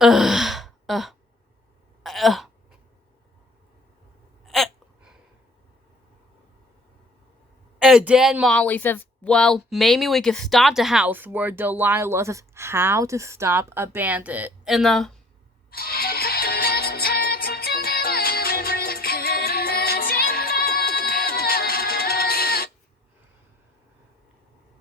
Ugh. Uh, uh, uh. And then Molly says, well, maybe we could stop the house, where Delilah says, how to stop a bandit. And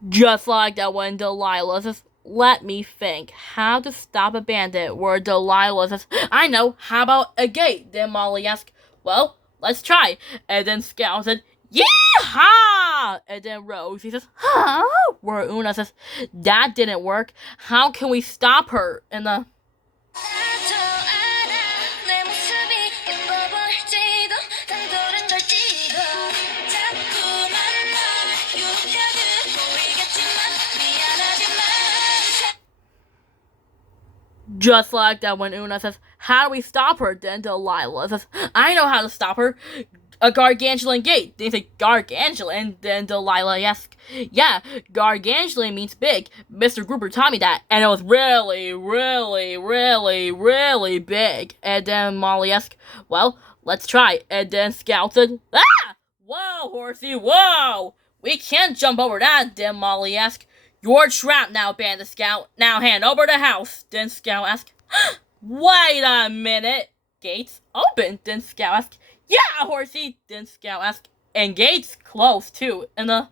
just like that, when Delilah says, let me think, how to stop a bandit, where Delilah says, I know, how about a gate? Then Molly asks, well, let's try. And then Scout said, yeehaw! And then Rosie says, huh? Where Una says, that didn't work. How can we stop her? And just like that, when Una says, how do we stop her? Then Delilah says, I know how to stop her. A gargantuan gate. They say gargantuan. Then Delilah asks, yeah, gargantuan means big. Mr. Grouper taught me that. And it was really, really, really, really big. And then Molly asks, well, let's try. And then Scout said, ah! Whoa, Horsey, whoa! We can't jump over that. Then Molly asks, you're trapped now, Bandit Scout. Now hand over the house. Then Scout asks, wait a minute. Gates open. Then Scout asks, yeah, Horsey. Then Scout asks, and gates closed too. And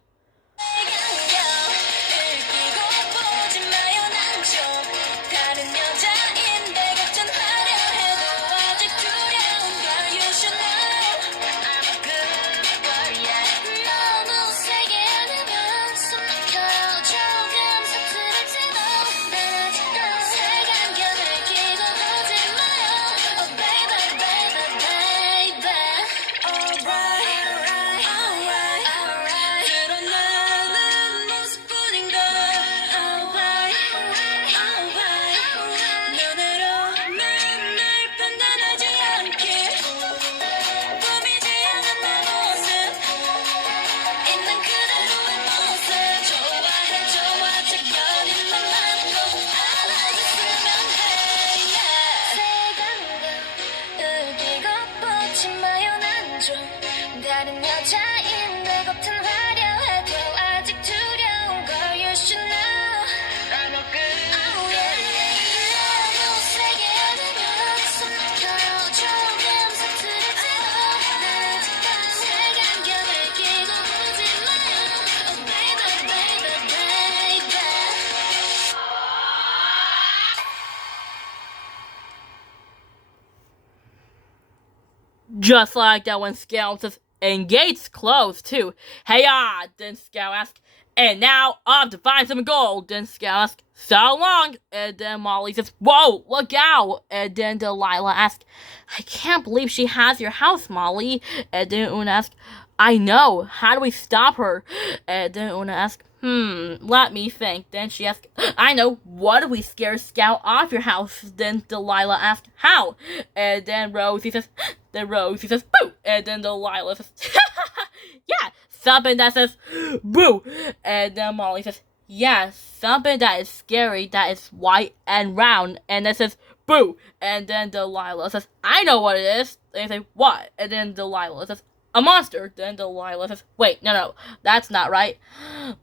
just like that, when Scout says, and gates closed too. Hey, then Scout asks, and now off to find some gold. Then Scout asks, so long. And then Molly says, whoa, look out. And then Delilah asks, I can't believe she has your house, Molly. And then Una asks, I know. How do we stop her? And then Una asks, let me think. Then she asks, I know. What if we scare Scout off your house? Then Delilah asks, how? And then Rosie says, boo. And then Delilah says, yeah, something that says, boo. And then Molly says, yeah, something that is scary, that is white and round, and it says, boo. And then Delilah says, I know what it is. And they say, what? And then Delilah says, a monster. Then Delilah says, wait, no, that's not right.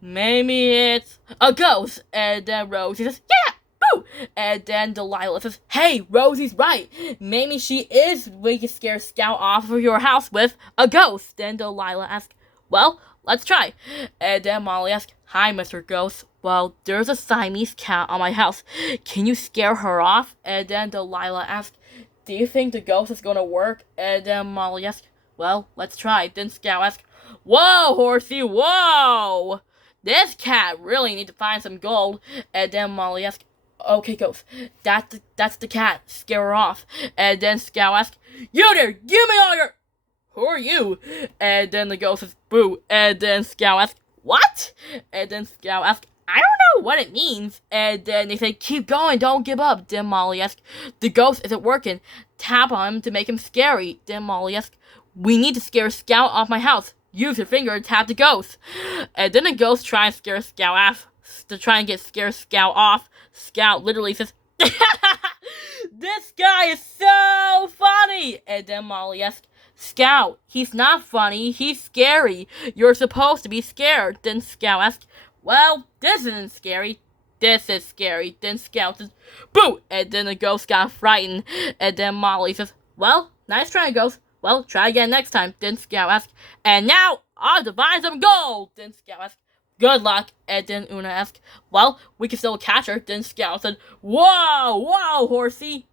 Maybe it's a ghost. And then Rosie says, yeah, boo. And then Delilah says, hey, Rosie's right. Maybe she is we can scare Scout off of your house with a ghost. Then Delilah asks, well, let's try. And then Molly asks, hi, Mr. Ghost. Well, there's a Siamese cat on my house. Can you scare her off? And then Delilah asks, do you think the ghost is gonna work? And then Molly asks, well, let's try. Then Scout asks, whoa, Horsey, whoa! This cat really needs to find some gold. And then Molly asks, okay, Ghost, that's the cat. Scare her off. And then Scout asks, you there, give me all your... Who are you? And then the ghost says, boo. And then Scout asks, what? And then Scout asks, I don't know what it means. And then they say, keep going, don't give up. Then Molly asks, the ghost isn't working. Tap on him to make him scary. Then Molly asks, we need to scare Scout off my house. Use your finger to tap the ghost. And then the ghost tries to scare Scout off. To try and get scare Scout off. Scout literally says, this guy is so funny! And then Molly asked, Scout, he's not funny, he's scary. You're supposed to be scared. Then Scout asked, well, this isn't scary. This is scary. Then Scout says, boo! And then the ghost got frightened. And then Molly says, well, nice try, Ghost. Well, try again next time. Then Scout asked, and now I'll divine some gold. Then Scout asked, good luck. And then Una asked, well, we can still catch her. Then Scout said, whoa, horsey.